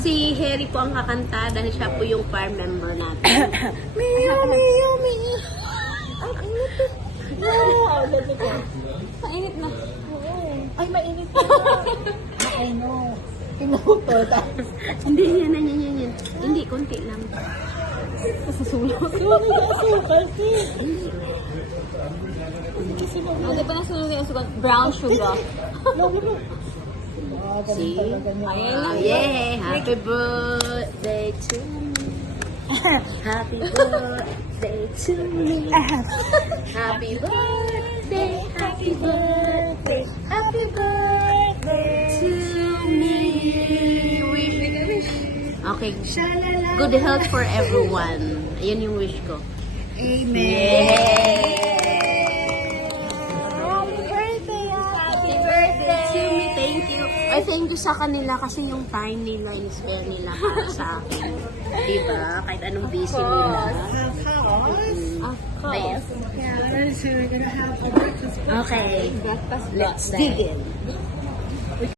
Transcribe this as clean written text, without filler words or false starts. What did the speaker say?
Si Harry po ang kakanta dahil siya po yung choir member natin. Mio, Mio, Mio. Ang init eh. Mainit na. Ay, mainit na. I know. Pinutol. Tapos, Hindi, yan. Hindi, konti lang. Susulo. sorry, asukal sis. Hindi pa nasunod yung sugar. Brown sugar. See? Ayan lang. Yeah, happy birthday to me. Happy birthday to me. Happy birthday, happy birthday, happy birthday to me. Wish. Okay. Good health for everyone. Ayun yung wish ko. Amen. Happy birthday to me. Thank you. I thank you sa kanila kasi yung time nila, in-spare nila para sa akin. Diba? Kahit anong busy nila. Ayun. Yeah, so we're gonna have a breakfast. Okay. Breakfast. Let's dig in.